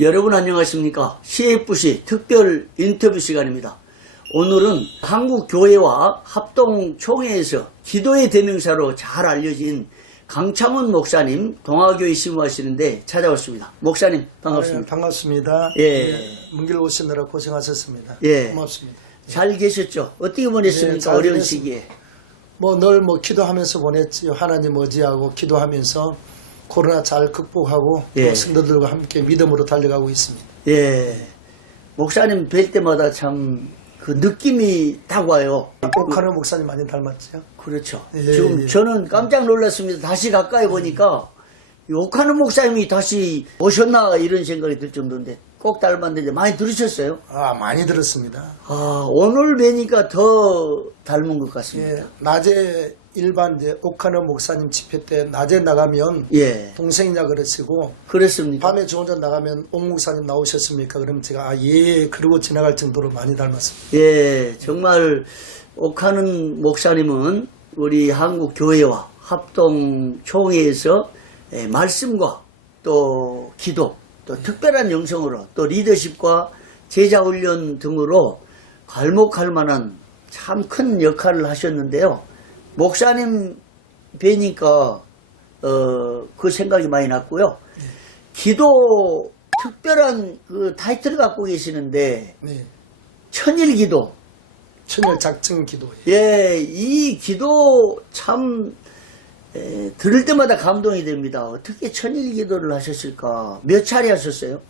여러분 안녕하십니까? CFC 특별 인터뷰 시간입니다. 오늘은 한국교회와 합동총회에서 기도의 대명사로 잘 알려진 강창훈 목사님 동아교회 신부하시는데 찾아왔습니다. 목사님 반갑습니다. 네, 반갑습니다. 예. 네, 먼 길 오시느라 고생하셨습니다. 예. 고맙습니다. 잘 계셨죠? 어떻게 보냈습니까? 잘 어려운 지냈습니다. 시기에. 늘 기도하면서 보냈지요. 하나님 의지하고 기도하면서 코로나 잘 극복하고 예. 또 성도들과 함께 믿음으로 달려가고 있습니다. 예. 목사님 뵐 때마다 참 그 느낌이 딱 와요. 옥하는 목사님 많이 닮았죠? 그렇죠. 예, 지금 예. 저는 깜짝 놀랐습니다. 다시 가까이 보니까 옥하는 목사님이 다시 오셨나 이런 생각이 들 정도인데 꼭 닮았는데 많이 들으셨어요? 많이 들었습니다. 오늘 뵈니까 더 닮은 것 같습니다. 예, 낮에 일반 옥하는 목사님 집회 때 낮에 나가면 예. 동생이냐 그러시고 그렇습니까? 밤에 저 혼자 나가면 옥 목사님 나오셨습니까? 그러면 제가 예 그러고 지나갈 정도로 많이 닮았습니다. 예, 정말 옥하는 목사님은 우리 한국 교회와 합동 총회에서 말씀과 또 기도, 또 특별한 영성으로 또 리더십과 제자 훈련 등으로 괄목할 만한 참 큰 역할을 하셨는데요. 목사님 뵈니까 그 생각이 많이 났고요. 기도 특별한 그 타이틀을 갖고 계시는데 네. 천일 기도. 천일 작정 기도예요. 예, 이 기도 참 들을 때마다 감동이 됩니다. 어떻게 천일 기도를 하셨을까? 몇 차례 하셨어요?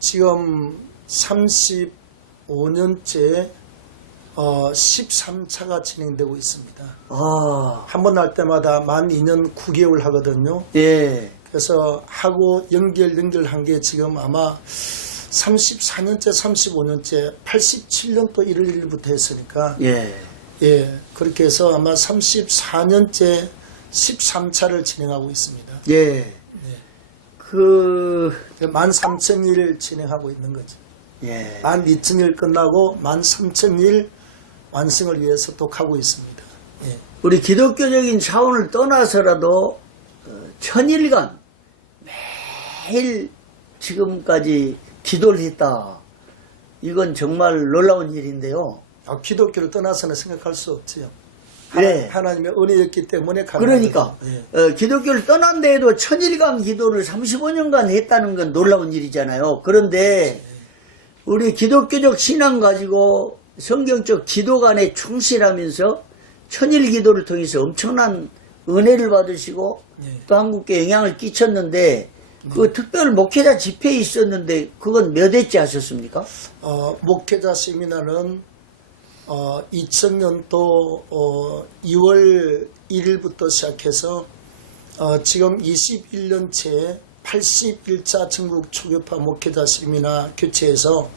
지금 35년째 13차가 진행되고 있습니다. 한 번 할 때마다 만 2년 9개월 하거든요. 예. 그래서 하고 연결한 게 지금 아마 34년째, 35년째, 87년도 1월 1일부터 했으니까 예. 예, 그렇게 해서 아마 34년째 13차를 진행하고 있습니다. 예. 그 13,000일 진행하고 있는 거죠. 예. 12,000일 끝나고 13,000일 완성을 위해서 또 가고 있습니다. 예. 우리 기독교적인 차원을 떠나서라도 천일간 매일 지금까지 기도를 했다. 이건 정말 놀라운 일인데요. 기독교를 떠나서는 생각할 수 없지요. 네. 하나님의 은혜였기 때문에 그러니까 예. 기독교를 떠난 데에도 천일간 기도를 35년간 했다는 건 놀라운 일이잖아요. 그런데 우리 기독교적 신앙 가지고 성경적 기도관에 충실하면서 천일 기도를 통해서 엄청난 은혜를 받으시고 예. 또 한국에 영향을 끼쳤는데 그 특별 목회자 집회에 있었는데 그건 몇 회째 하셨습니까? 목회자 세미나는 2000년도 2월 1일부터 시작해서 지금 21년째 81차 전국 초교파 목회자 세미나 교체해서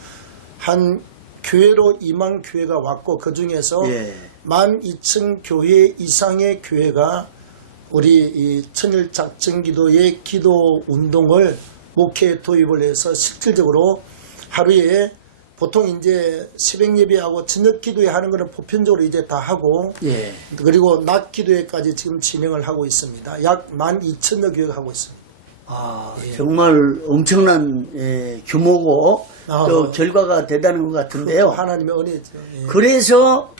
한 교회로 2만 교회가 왔고 그 중에서 예. 12,000교회 이상의 교회가 우리 이 천일 작정기도의 기도 운동을 목회에 도입을 해서 실질적으로 하루에 보통 이제 새벽 예배하고 저녁 기도회 하는 거는 보편적으로 이제 다 하고 예. 그리고 낮 기도회까지 지금 진행을 하고 있습니다. 약 12,000여 교회가 하고 있습니다. 예. 정말 엄청난 규모고 또 결과가 대단한 것 같은데요. 하나님의 은혜죠. 예. 그래서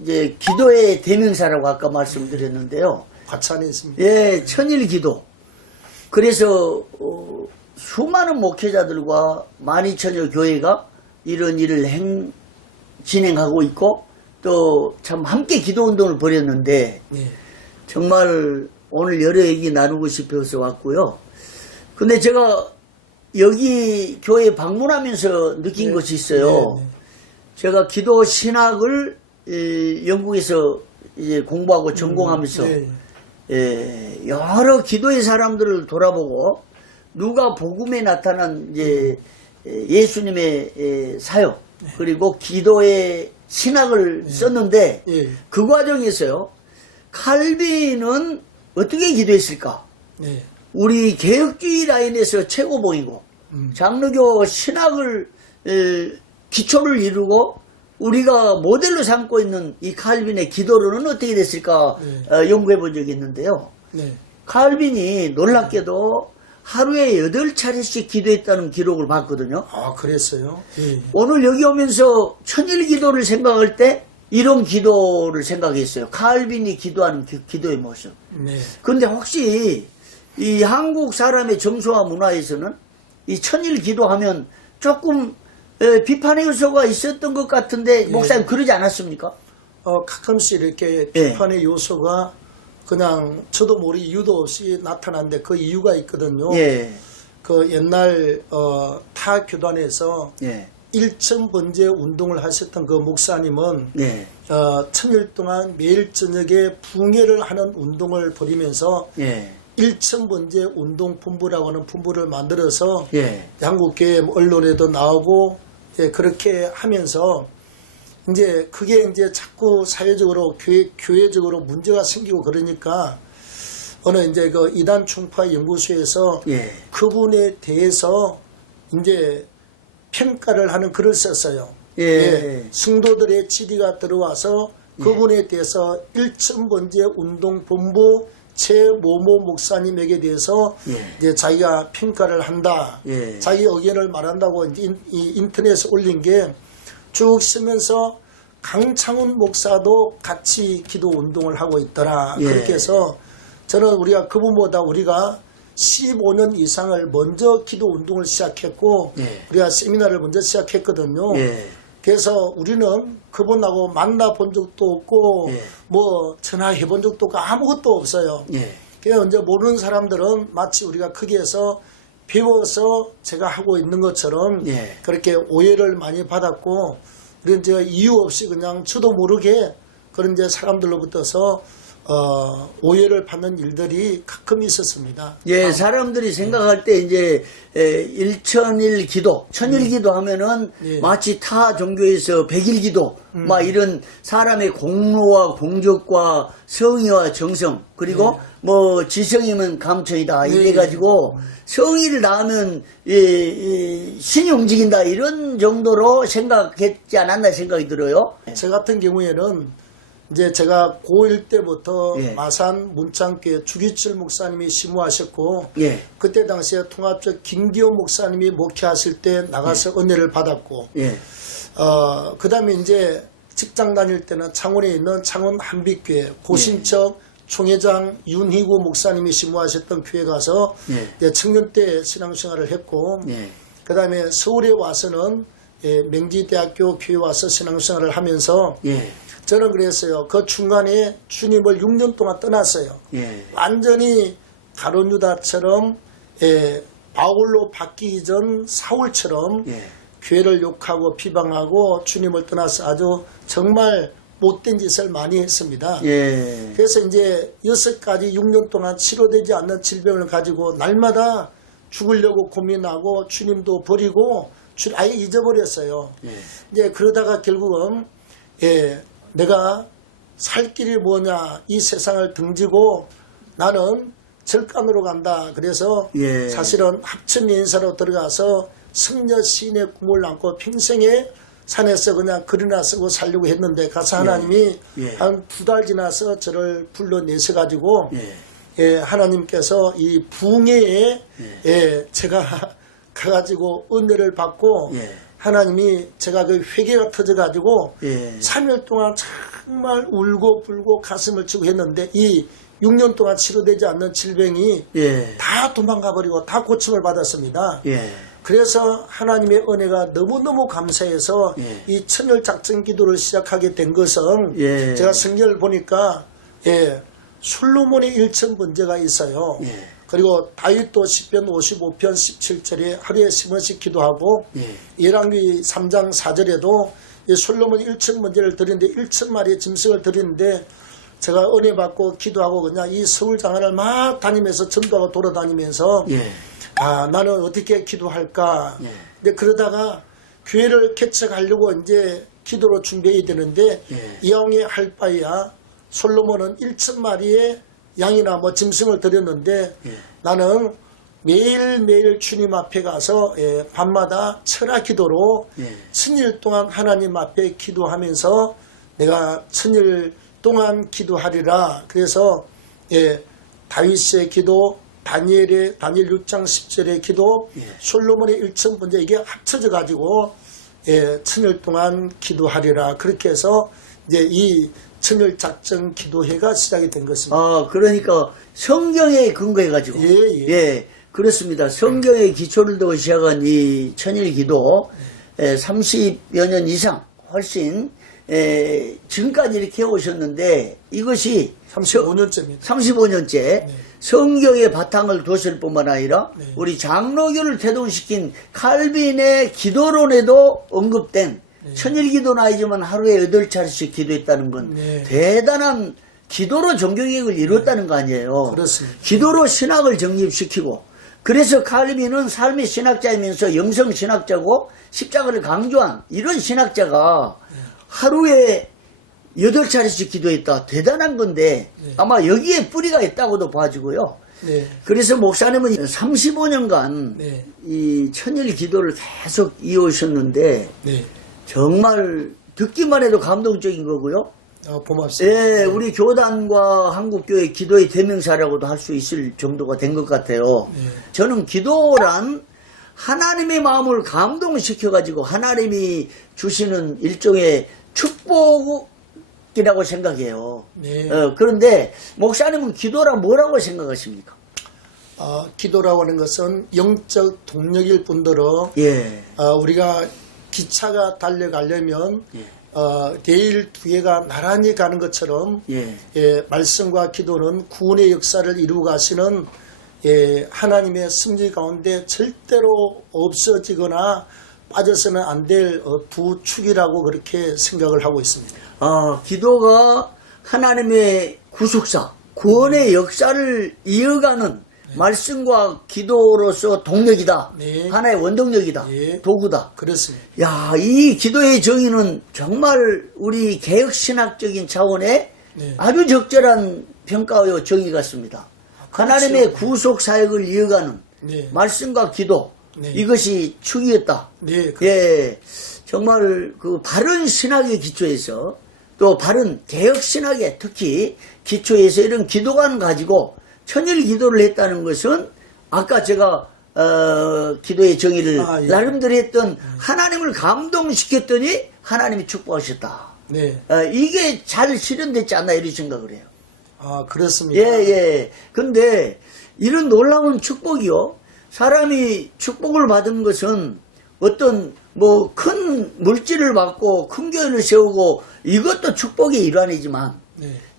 이제 기도의 대명사라고 아까 말씀드렸는데요. 과찬에 있습니다. 예, 천일 기도. 그래서 수많은 목회자들과 12,000여 교회가 이런 일을 진행하고 있고 또 참 함께 기도 운동을 벌였는데 예. 정말 오늘 여러 얘기 나누고 싶어서 왔고요. 근데 제가 여기 교회 방문하면서 느낀 것이 있어요. 제가 기도 신학을 영국에서 이제 공부하고 전공하면서 여러 기도의 사람들을 돌아보고 누가 복음에 나타난 이제 예수님의 사역 그리고 기도의 신학을 썼는데 그 과정에서요. 칼빈은 어떻게 기도했을까? 우리 개혁주의 라인에서 최고봉이고 장로교 신학을 기초를 이루고 우리가 모델로 삼고 있는 이 칼빈의 기도로는 어떻게 됐을까 연구해 본 적이 있는데요. 칼빈이 놀랍게도 하루에 8차례씩 기도했다는 기록을 봤거든요. 아, 그랬어요? 예. 오늘 여기 오면서 천일 기도를 생각할 때 이런 기도를 생각했어요. 칼빈이 기도하는 기도의 모습. 네. 근데 혹시 이 한국 사람의 정서와 문화에서는 이 천일 기도하면 조금 비판의 요소가 있었던 것 같은데 목사님 그러지 않았습니까? 가끔씩 이렇게 예. 비판의 요소가 그냥 저도 모르게 이유도 없이 나타나는데 그 이유가 있거든요. 예. 그 옛날 타 교단에서 예. 일천번제 운동을 하셨던 그 목사님은 예. 천일 동안 매일 저녁에 붕해를 하는 운동을 벌이면서 예. 일천번제 운동본부라고 하는 본부를 만들어서 예. 한국교회 언론에도 나오고 그렇게 하면서 이제 그게 이제 자꾸 사회적으로 교회적으로 문제가 생기고 그러니까 어느 이제 그 이단 충파 연구소에서 예. 그분에 대해서 이제 평가를 하는 글을 썼어요. 예. 성도들의 질의가 들어와서 그분에 대해서 일천번제 운동본부 최모모 목사님에게 대해서 이제 자기가 평가를 한다. 예. 자기 의견을 말한다고 이제 인터넷에 올린 게 쭉 쓰면서 강창훈 목사도 같이 기도 운동을 하고 있더라. 예. 그렇게 해서 저는 우리가 그분보다 우리가 15년 이상을 먼저 기도 운동을 시작했고 예. 우리가 세미나를 먼저 시작했거든요. 예. 그래서 우리는 그분하고 만나본 적도 없고 예. 뭐 전화해 본 적도 없고 아무것도 없어요. 예. 그래서 이제 모르는 사람들은 마치 우리가 거기에서 배워서 제가 하고 있는 것처럼 예. 그렇게 오해를 많이 받았고 그런 제가 이유 없이 그냥 저도 모르게 그런 이제 사람들로부터서 오해를 받는 일들이 가끔 있었습니다. 예, 사람들이 생각할 때 이제 일천일 기도, 천일 기도 하면은 예. 마치 타 종교에서 백일 기도, 막 이런 사람의 공로와 공적과 성의와 정성, 그리고 뭐 지성이면 감천이다 이래가지고 성의를 낳으면 신이 움직인다 이런 정도로 생각했지 않았나 생각이 들어요. 저 같은 경우에는 이제 제가 고1 때부터 예. 마산 문창교회 주기철 목사님이 심우하셨고 예. 그때 당시에 통합적 김기호 목사님이 목회하실 때 나가서 은혜를 받았고 예. 그 다음에 이제 직장 다닐 때는 창원에 있는 창원 한빛교회 고신척 총회장 윤희구 목사님이 심우하셨던 교회 가서 이제 청년 때 신앙생활을 했고 그 다음에 서울에 와서는 명지대학교 교회 와서 신앙생활을 하면서 저는 그랬어요. 그 중간에 주님을 6년 동안 떠났어요. 완전히 가룟 유다처럼 바울로 바뀌기 전 사울처럼 교회를 욕하고 비방하고 주님을 떠나서 아주 정말 못된 짓을 많이 했습니다. 그래서 이제 6가지 6년 동안 치료되지 않는 질병을 가지고 날마다 죽으려고 고민하고 주님도 버리고 아예 잊어버렸어요. 이제 그러다가 결국은 내가 살 길이 뭐냐 이 세상을 등지고 나는 절간으로 간다. 그래서 사실은 합천리 인사로 들어가서 성녀 시인의 꿈을 안고 평생에 산에서 그냥 글이나 쓰고 살려고 했는데 가서 하나님이 한 2달 지나서 저를 불러내셔가지고 하나님께서 이 붕해에 제가 가가지고 은혜를 받고 하나님이 제가 그 회개가 터져가지고 3일 동안 정말 울고 불고 가슴을 치고 했는데 이 6년 동안 치료되지 않는 질병이 다 도망가 버리고 다 고침을 받았습니다. 그래서 하나님의 은혜가 너무너무 감사해서 이 천일 작전 기도를 시작하게 된 것은 제가 성경을 보니까 솔로몬의 일천번제가 있어요. 그리고 다윗도 시편 55편 17절에 하루에 10번씩 기도하고 열왕기 3장 4절에도 솔로몬 일천번제를 드리는데 1,000마리의 짐승을 드리는데 제가 은혜 받고 기도하고 그냥 이 서울 장안을 막 다니면서 전도하고 돌아다니면서 나는 어떻게 기도할까. 근데 그러다가 교회를 개척하려고 이제 기도로 준비해야 되는데 이왕에 할 바에야 솔로몬은 1,000마리의 양이나 뭐 짐승을 드렸는데 나는 매일매일 주님 앞에 가서 밤마다 철학 기도로 1000일 동안 하나님 앞에 기도하면서 내가 1000일 동안 기도하리라. 그래서 다윗의 기도, 다니엘 6장 10절의 기도, 솔로몬의 1천번째 이게 합쳐져 가지고 천일 동안 기도하리라. 그렇게 해서 이제 이 천일 작정 기도회가 시작이 된 것입니다. 아, 그러니까 성경에 근거해가지고. 예. 그렇습니다. 성경에 기초를 두고 시작한 이 천일 기도, 30여 년 이상, 훨씬, 지금까지 이렇게 해오셨는데, 이것이 35년째입니다. 35년째 성경의 바탕을 뒀을 뿐만 아니라 우리 장로교를 태동시킨 칼빈의 기도론에도 언급된 천일 기도는 아니지만 하루에 8차례씩 기도했다는 건 대단한 기도로 종교개혁을 이뤘다는 거 아니에요. 그렇습니다. 기도로 신학을 정립시키고, 그래서 칼빈은 삶의 신학자이면서 영성 신학자고 십자가를 강조한 이런 신학자가 하루에 8차례씩 기도했다. 대단한 건데 아마 여기에 뿌리가 있다고도 봐지고요. 그래서 목사님은 35년간 이 천일 기도를 계속 이어오셨는데 정말 듣기만 해도 감동적인 거고요. 고맙습니다. 예, 우리 교단과 한국교회 기도의 대명사라고도 할 수 있을 정도가 된 것 같아요. 저는 기도란 하나님의 마음을 감동시켜가지고 하나님이 주시는 일종의 축복이라고 생각해요. 그런데 목사님은 기도란 뭐라고 생각하십니까? 기도라고 하는 것은 영적 동력일 뿐더러 우리가 기차가 달려가려면 레일 두 개가 나란히 가는 것처럼 말씀과 기도는 구원의 역사를 이루고 가시는 하나님의 섭리 가운데 절대로 없어지거나 빠져서는 안 될 두 축이라고 그렇게 생각을 하고 있습니다. 기도가 하나님의 구속사, 구원의 역사를 이어가는 말씀과 기도로서 동력이다. 하나의 원동력이다. 도구다. 그렇습니다. 야, 이 기도의 정의는 정말 우리 개혁신학적인 차원의 아주 적절한 평가의 정의 같습니다. 하나님의 구속 사역을 이어가는 말씀과 기도, 이것이 축이었다. 정말 그 바른 신학의 기초에서 또 바른 개혁신학의 특히 기초에서 이런 기도관을 가지고 천일 기도를 했다는 것은 아까 제가 기도의 정의를 나름대로 했던 하나님을 감동시켰더니 하나님이 축복하셨다. 이게 잘 실현됐지 않나 이런 생각을 해요. 그렇습니다. 근데 이런 놀라운 축복이요. 사람이 축복을 받은 것은 어떤 뭐 큰 물질을 받고 큰 교회를 세우고 이것도 축복의 일환이지만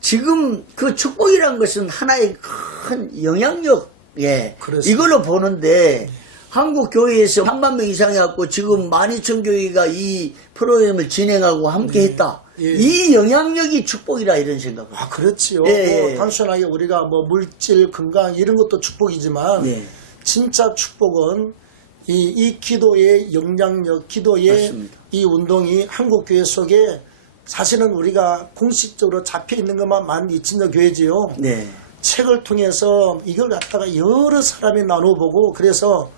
지금 그 축복이란 것은 하나의 큰 영향력, 이걸로 보는데 한국 교회에서 3만 명 이상이 왔고 지금 12,000교회가 이 프로그램을 진행하고 함께 했다. 이 영향력이 축복이라 이런 생각을. 그렇지요. 단순하게 우리가 뭐 물질, 건강 이런 것도 축복이지만 진짜 축복은 이 기도의 영향력, 기도의 맞습니다. 이 운동이 한국교회 속에 사실은 우리가 공식적으로 잡혀 있는 것만 12,000교회지요. 책을 통해서 이걸 갖다가 여러 사람이 나눠보고 그래서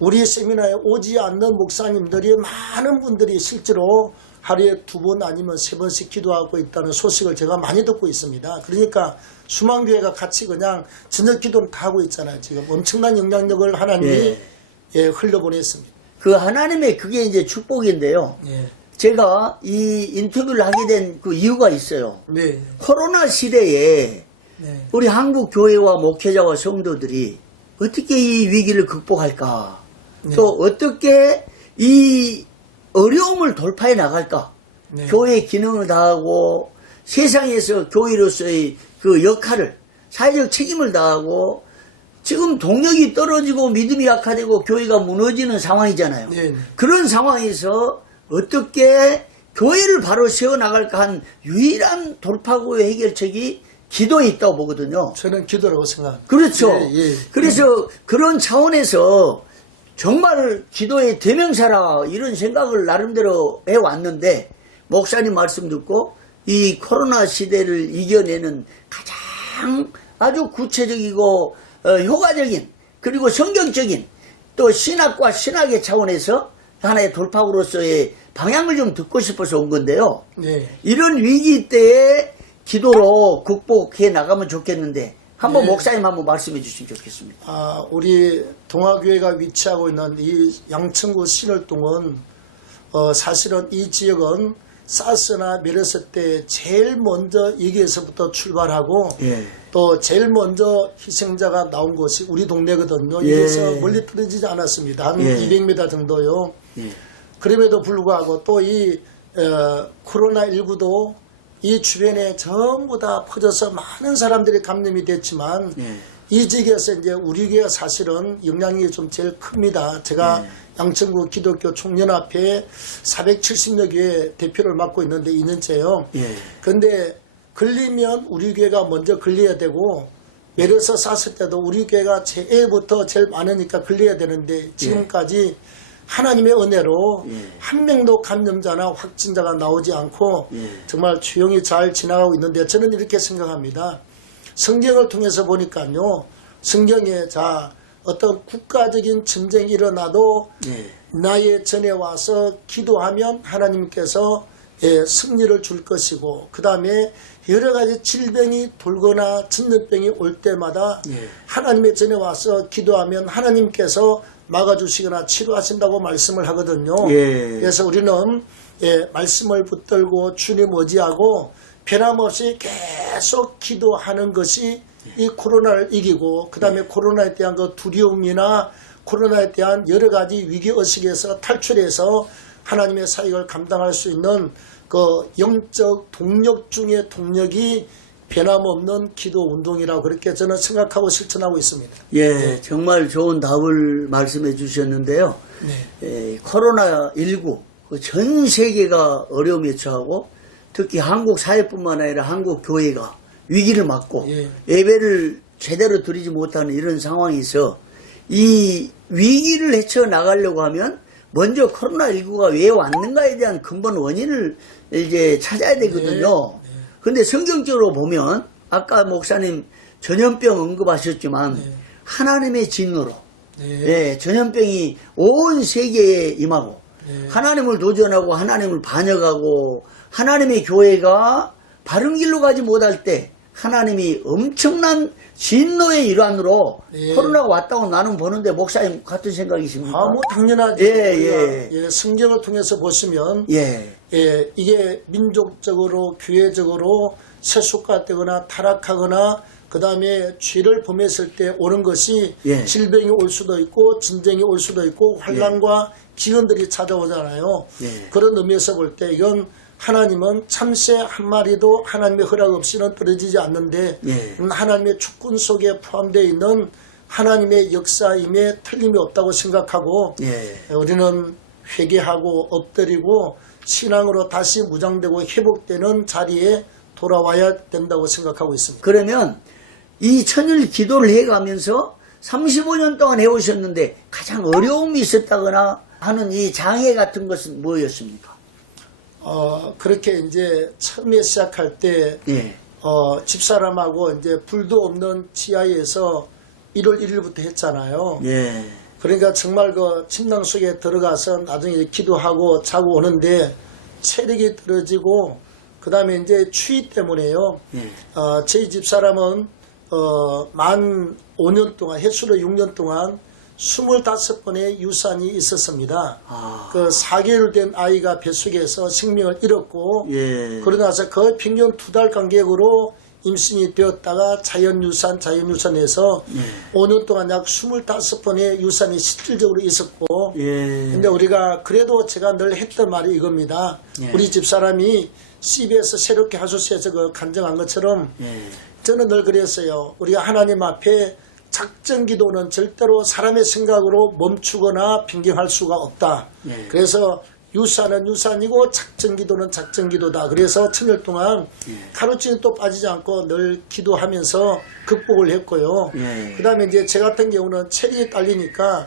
우리 세미나에 오지 않는 목사님들이 많은 분들이 실제로 하루에 2번 아니면 3번씩 기도하고 있다는 소식을 제가 많이 듣고 있습니다. 그러니까 수만 교회가 같이 그냥 저녁 기도를 다 하고 있잖아요. 지금 엄청난 영향력을 하나님이 흘려보냈습니다. 그 하나님의 그게 이제 축복인데요. 제가 이 인터뷰를 하게 된 그 이유가 있어요. 코로나 시대에 우리 한국 교회와 목회자와 성도들이 어떻게 이 위기를 극복할까? 또 어떻게 이 어려움을 돌파해 나갈까? 교회의 기능을 다하고 세상에서 교회로서의 그 역할을 사회적 책임을 다하고 지금 동력이 떨어지고 믿음이 약화되고 교회가 무너지는 상황이잖아요. 그런 상황에서 어떻게 교회를 바로 세워나갈까 한 유일한 돌파구의 해결책이 기도에 있다고 보거든요. 저는 기도라고 생각합니다. 그렇죠. 그래서 그런 차원에서 정말 기도의 대명사라 이런 생각을 나름대로 해왔는데 목사님 말씀 듣고 이 코로나 시대를 이겨내는 가장 아주 구체적이고 효과적인 그리고 성경적인 또 신학과 신학의 차원에서 하나의 돌파구로서의 방향을 좀 듣고 싶어서 온 건데요. 이런 위기 때에 기도로 극복해 나가면 좋겠는데 한번 네. 목사님 한번 말씀해 주시면 좋겠습니다. 우리 동아교회가 위치하고 있는 이 양천구 신월동은 사실은 이 지역은 사스나 메르스 때 제일 먼저 여기에서부터 출발하고 예. 또 제일 먼저 희생자가 나온 곳이 우리 동네거든요. 예. 여기서 멀리 떨어지지 않았습니다. 한 예. 200m 정도요. 예. 그럼에도 불구하고 또 이 코로나19도 이 주변에 전부 다 퍼져서 많은 사람들이 감염이 됐지만 예. 이 지역에서 이제 우리 교회가 사실은 영향력이 좀 제일 큽니다. 제가 양천구 기독교 총연합회 470여 교회 대표를 맡고 있는데 2년째요. 예. 근데 걸리면 우리 교회가 먼저 걸려야 되고 메르스 쌌을 때도 우리 교회가 제일부터 제일 많으니까 걸려야 되는데 지금까지 하나님의 은혜로 한 명도 감염자나 확진자가 나오지 않고 정말 조용히 잘 지나가고 있는데 저는 이렇게 생각합니다. 성경을 통해서 보니까요. 성경에 어떤 국가적인 전쟁이 일어나도 나의 전에 와서 기도하면 하나님께서 승리를 줄 것이고 그 다음에 여러 가지 질병이 돌거나 전염병이 올 때마다 하나님의 전에 와서 기도하면 하나님께서 막아주시거나 치료하신다고 말씀을 하거든요. 그래서 우리는 말씀을 붙들고 주님 의지하고 변함없이 계속 기도하는 것이 이 코로나를 이기고 그 다음에 코로나에 대한 그 두려움이나 코로나에 대한 여러 가지 위기의식에서 탈출해서 하나님의 사역을 감당할 수 있는 그 영적 동력 중의 동력이 변함없는 기도 운동이라고 그렇게 저는 생각하고 실천하고 있습니다. 예, 정말 좋은 답을 말씀해 주셨는데요. 코로나19 전 세계가 어려움에 처하고 특히 한국 사회뿐만 아니라 한국 교회가 위기를 맞고 예배를 제대로 드리지 못하는 이런 상황에서 이 위기를 헤쳐나가려고 하면 먼저 코로나19가 왜 왔는가에 대한 근본 원인을 이제 찾아야 되거든요. 근데 성경적으로 보면 아까 목사님 전염병 언급하셨지만 하나님의 진노로 전염병이 온 세계에 임하고 하나님을 도전하고 하나님을 반역하고 하나님의 교회가 바른 길로 가지 못할 때 하나님이 엄청난 진노의 일환으로 코로나가 왔다고 나는 보는데 목사님 같은 생각이십니까? 뭐 당연하죠. 예. 성경을 통해서 보시면 예. 이게 민족적으로 교회적으로 세속화되거나 타락하거나 그 다음에 죄를 범했을 때 오는 것이 질병이 올 수도 있고 전쟁이 올 수도 있고 환난과 기근들이 찾아오잖아요. 그런 의미에서 볼 때 이건 하나님은 참새 한 마리도 하나님의 허락 없이는 떨어지지 않는데 하나님의 주권 속에 포함되어 있는 하나님의 역사임에 틀림이 없다고 생각하고 우리는 회개하고 엎드리고 신앙으로 다시 무장되고 회복되는 자리에 돌아와야 된다고 생각하고 있습니다. 그러면 이 천일 기도를 해가면서 35년 동안 해오셨는데 가장 어려움이 있었다거나 하는 이 장애 같은 것은 뭐였습니까? 그렇게 이제 처음에 시작할 때 집사람하고 이제 불도 없는 지하에서 1월 1일부터 했잖아요. 그러니까 정말 그 침낭 속에 들어가서 나중에 기도하고 자고 오는데 체력이 떨어지고 그 다음에 이제 추위 때문에요. 저희 집사람은 만 5년 동안 해수로 6년 동안 25번의 유산이 있었습니다. 그 4개월 된 아이가 뱃속에서 생명을 잃었고 그러고 나서 거의 평균 2달 간격으로 임신이 되었다가 자연유산에서 5년 동안 약 25번의 유산이 실질적으로 있었고 근데 우리가 그래도 제가 늘 했던 말이 이겁니다. 우리 집사람이 CBS 새롭게 하소서에서 그 간증한 것처럼 저는 늘 그랬어요. 우리가 하나님 앞에 작전 기도는 절대로 사람의 생각으로 멈추거나 변경할 수가 없다. 그래서 유산은 유산이고 작전 기도는 작전 기도다. 그래서 천일 동안 하루쯤도 빠지지 않고 늘 기도하면서 극복을 했고요. 그 다음에 이제 제 같은 경우는 체력이 딸리니까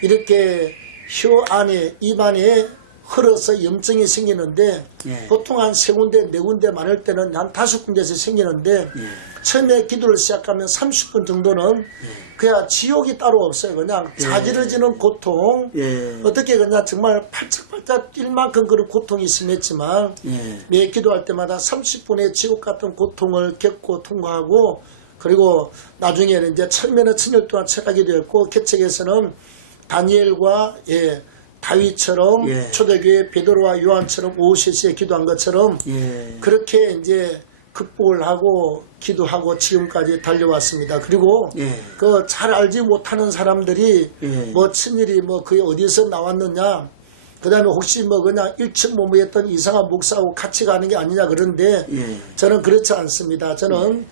이렇게 혀 안에 입 안에 흘러서 염증이 생기는데 보통 한 3군데 4군데 많을 때는 한 5군데에서 생기는데 처음에 기도를 시작하면 30분 정도는 그냥 지옥이 따로 없어요. 그냥 자지러지는 고통 어떻게 그냥 정말 팔짝팔짝 뛸 만큼 그런 고통이 심했지만 매 기도할 때마다 30분의 지옥 같은 고통을 겪고 통과하고 그리고 나중에는 이제 천면에 천일 동안 철학이 되었고 개척에서는 다니엘과 다윗처럼 예. 초대교회 베드로와 요한처럼 오후 3시에 기도한 것처럼 예. 그렇게 이제 극복을 하고 기도하고 지금까지 달려왔습니다. 그리고 예. 그 잘 알지 못하는 사람들이 예. 뭐 친일이 뭐 그게 어디서 나왔느냐, 그 다음에 혹시 뭐 그냥 일측모무했던 이상한 목사하고 같이 가는 게 아니냐 그런데 예. 저는 그렇지 않습니다. 저는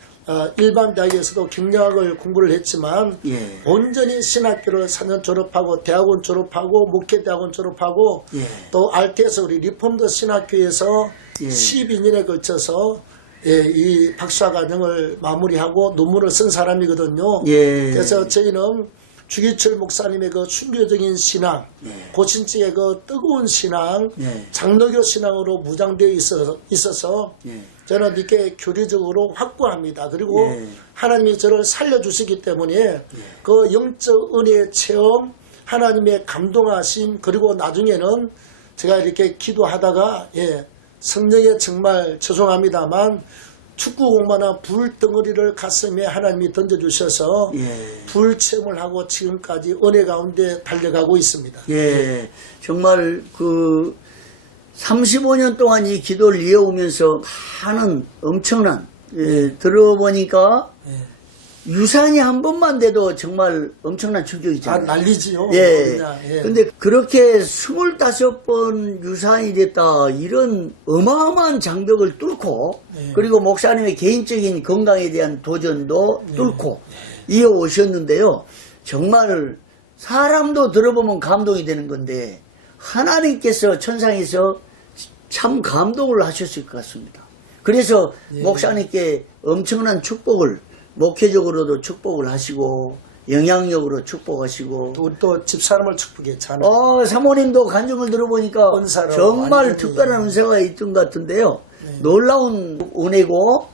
일반 대학에서도 경영학을 공부를 했지만 예. 온전히 신학교를 4년 졸업하고 대학원 졸업하고 목회대학원 졸업하고 예. 또 알테에서 우리 리폼더 신학교에서 예. 12년에 걸쳐서 이 박사과정을 마무리하고 논문을 쓴 사람이거든요. 예. 그래서 저희는 주기철 목사님의 그 순교적인 신앙, 고신적의 그 뜨거운 신앙, 예. 장로교 신앙으로 무장되어 있어서 예. 저는 이렇게 교리적으로 확고합니다. 그리고 예. 하나님이 저를 살려주시기 때문에 그 영적 은혜의 체험, 하나님의 감동하심, 그리고 나중에는 제가 이렇게 기도하다가 성령에 정말 죄송합니다만 축구 공만한 불덩어리를 가슴에 하나님이 던져주셔서 예. 불체험을 하고 지금까지 은혜 가운데 달려가고 있습니다. 예. 정말 그 35년 동안 이 기도를 이어오면서 많은 엄청난 들어보니까 유산이 한 번만 돼도 정말 엄청난 충격이잖아요. 난리지요. 예. 그냥, 근데 그렇게 25번 유산이 됐다, 이런 어마어마한 장벽을 뚫고, 그리고 목사님의 개인적인 건강에 대한 도전도 뚫고 이어오셨는데요. 정말 사람도 들어보면 감동이 되는 건데, 하나님께서 천상에서 참 감동을 하셨을 것 같습니다. 그래서 목사님께 엄청난 축복을, 목회적으로도 축복을 하시고 영향력으로 축복하시고 또 집사람을 축복했잖아요. 사모님도 간증을 들어보니까 은사로 정말 완전히, 특별한 은사가 있던 것 같은데요. 놀라운 은혜고